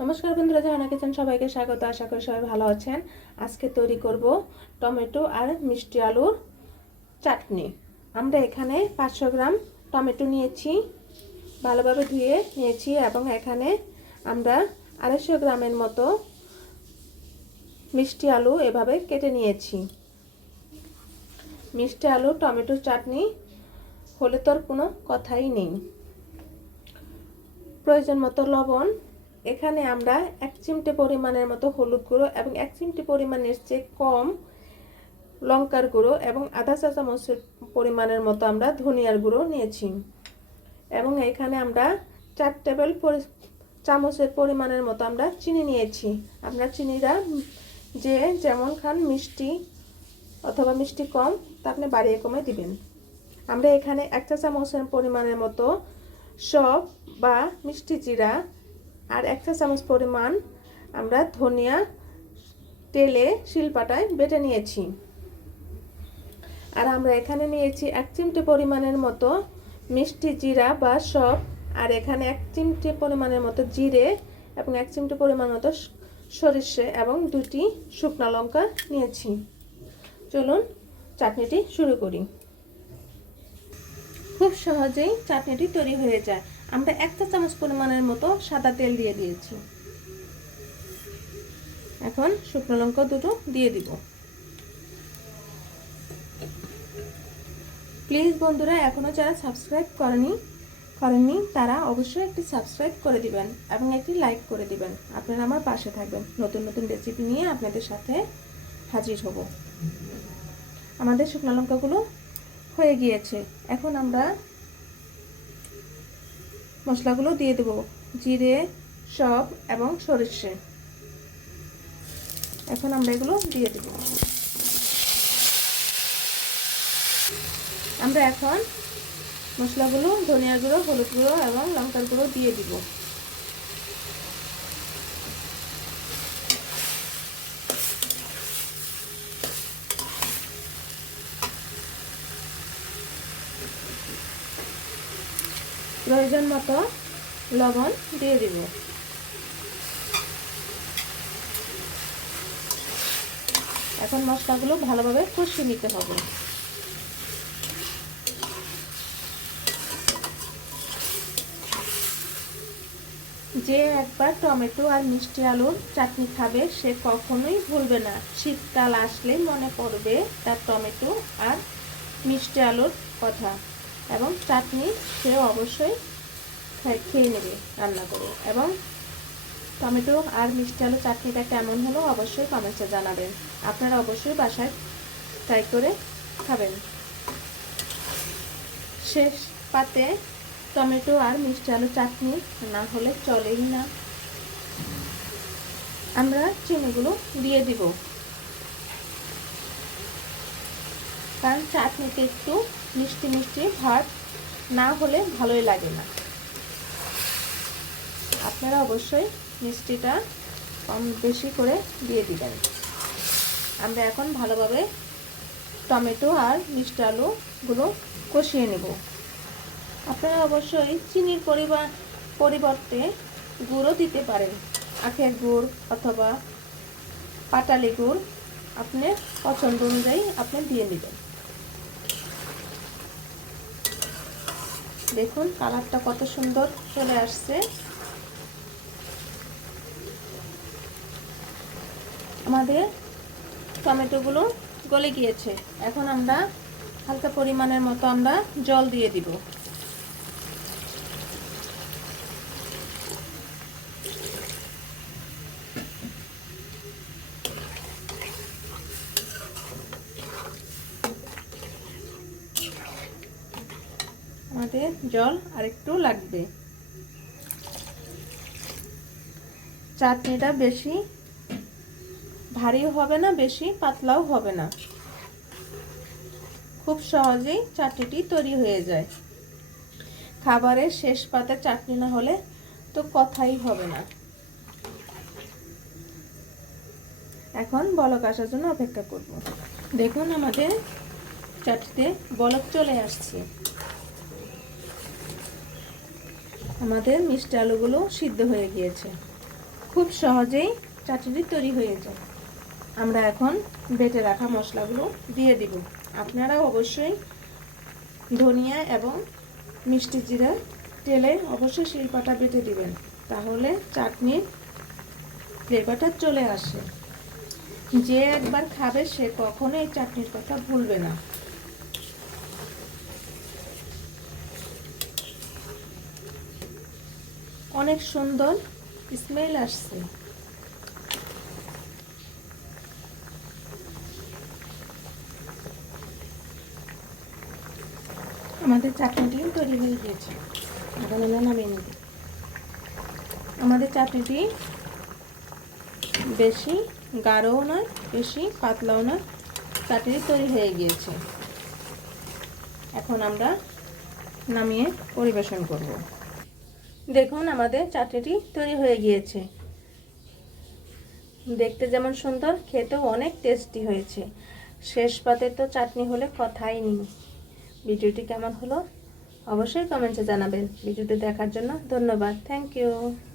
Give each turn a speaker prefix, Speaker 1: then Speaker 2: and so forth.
Speaker 1: নমস্কার বন্ধুরা জাহানা কিচেন সবাইকে স্বাগত। আশা করি সবাই ভালো আছেন। আজকে তৈরি করব টমেটো আর মিষ্টি আলুর চাটনি। আমরা এখানে পাঁচশো গ্রাম টমেটো নিয়েছি। ভালোভাবে ধুয়ে নিয়েছি এবং এখানে আমরা আড়াইশো গ্রামের মতো মিষ্টি আলু এভাবে কেটে নিয়েছি। মিষ্টি আলু টমেটোর চাটনি, হলে তোর কোনো কথাই নেই। প্রয়োজন মতো লবণ এখানে আমরা এক চিমটে পরিমাণের মতো হলুদ গুঁড়ো এবং এক চিমটে পরিমাণের চেয়ে কম লঙ্কার গুঁড়ো এবং আধা চা চামচের পরিমাণের মতো আমরা ধনিয়ার গুঁড়ো নিয়েছি। এবং এখানে আমরা চার টেবিল চামচের পরিমাণের মতো আমরা চিনি নিয়েছি। আমরা চিনিটা যে যেমন খান মিষ্টি অথবা মিষ্টি কম, তা আপনি বাড়িয়ে কমে দিবেন। আমরা এখানে এক চা চামচের পরিমাণের মতো সব বা মিষ্টি জিরা আর এক চা চামচ পরিমাণ আমরা ধনিয়া তেলে শিলপাটায় বেটে নিয়েছি। আর আমরা এখানে নিয়েছি এক চিমটে পরিমাণের মতো মিষ্টি জিরা বা সব, আর এখানে এক চিমটে পরিমাণের মতো জিরে এবং এক চিমটে পরিমাণ মতো সরিষে এবং দুটি শুকনো লঙ্কা নিয়েছি। চলুন চাটনিটি শুরু করি। খুব সহজেই চাটনিটি তৈরি হয়ে যায়। আমরা একটা চামচ পরিমাণের মতো সাদা তেল দিয়ে দিয়েছি। এখন শুকনো লঙ্কা দুটো দিয়ে দিব। প্লিজ বন্ধুরা এখনও যারা সাবস্ক্রাইব করেনি, করেননি, তারা অবশ্যই একটি সাবস্ক্রাইব করে দিবেন এবং একটি লাইক করে দিবেন। আপনারা আমার পাশে থাকবেন। নতুন নতুন রেসিপি নিয়ে আপনাদের সাথে হাজির হব। আমাদের শুকনো লঙ্কাগুলো হয়ে গিয়েছে। এখন আমরা মশলাগুলো দিয়ে দেব। জিরে, সব এবং সরিষে। এখন আমরা এগুলো দিয়ে দেব। আমরা এখন মশলাগুলো ধনিয়া গুঁড়ো হলুদ গুঁড়ো এবং লঙ্কার গুঁড়ো দিয়ে দিব। প্রয়োজন মতো লবণ দিয়ে দিব। এখন মশলাগুলো ভালোভাবে কষিয়ে নিতে হবে। যে একবার টমেটো আর মিষ্টি আলুর চাটনি খাবে, সে কখনোই ভুলবে না। শীতকাল আসলে মনে পড়বে তার টমেটো আর মিষ্টি আলুর কথা। এবং চাটনি সে অবশ্যই খেয়ে নেবে রান্না করে। এবং টমেটো আর মিষ্টি আলু চাটনিটা কেমন হলো অবশ্যই কমেন্টসে জানাবেন। আপনারা অবশ্যই বাসায় ট্রাই করে খাবেন। শেষ পাতে টমেটো আর মিষ্টি আলু চাটনি, না হলে চলেই না। আমরা চিনিগুলো দিয়ে দিব। কারণ চাটনিতে একটু মিষ্টি মিষ্টি ভাত না হলে ভালোই লাগে না। আপনারা অবশ্যই মিষ্টিটা কম বেশি করে দিয়ে দিবেন। আমরা এখন ভালোভাবে টমেটো আর মিষ্টি আলুগুলো কষিয়ে নেব। আপনারা অবশ্যই চিনির পরিবার পরিবর্তে গুঁড়ো দিতে পারেন। আখের গুড় অথবা পাটালি গুড় আপনি পছন্দ অনুযায়ী আপনি দিয়ে নেবেন। দেখুন, কালারটা কত সুন্দর চলে আসছে। আমাদের টমেটোগুলো গলে গিয়েছে। এখন আমরা হালকা পরিমাণের মতো আমরা জল দিয়ে দিব। আমাদের জল আরেকটু লাগবে। চাটনিটা বেশি ভারীও হবে না, বেশি পাতলাও হবে না। খুব সহজেই চাটনিটি তৈরি হয়ে যায়। খাবারের শেষ পাতে চাটনি না হলে তো কথাই হবে না। এখন বলক আসার জন্য অপেক্ষা করব। দেখুন আমাদের চাটনিতে বলক চলে আসছে। আমাদের মিষ্টি আলুগুলো সিদ্ধ হয়ে গিয়েছে। খুব সহজেই চাটনি তৈরি হয়ে যায়। আমরা এখন বেটে রাখা মশলাগুলো দিয়ে দিব। আপনারা অবশ্যই ধনিয়া এবং মিষ্টি জিরা তেলে অবশ্যই শিল্পাটা বেটে দিবেন। তাহলে চাটনির ফ্লেভারটা চলে আসে। যে একবার খাবে সে কখনো এই চাটনির কথা ভুলবে না। অনেক সুন্দর স্মেল আসছে। আমাদের চাটনিটি তৈরি হয়ে গিয়েছে। আমাদের চাটনিটি বেশি গাঢ়ও নয়, বেশি পাতলাও নয় চাটনি তৈরি হয়ে গিয়েছে। এখন আমরা নামিয়ে পরিবেশন করব। দেখুন, আমাদের চাটনিটি তৈরি হয়ে গিয়েছে। দেখতে যেমন সুন্দর, খেতেও অনেক টেস্টি হয়েছে। শেষ পাতে তো চাটনি হলে কথাই নেই। ভিডিওটি কেমন হলো? অবশ্যই কমেন্টে জানাবেন। ভিডিওটি দেখার জন্য ধন্যবাদ। Thank you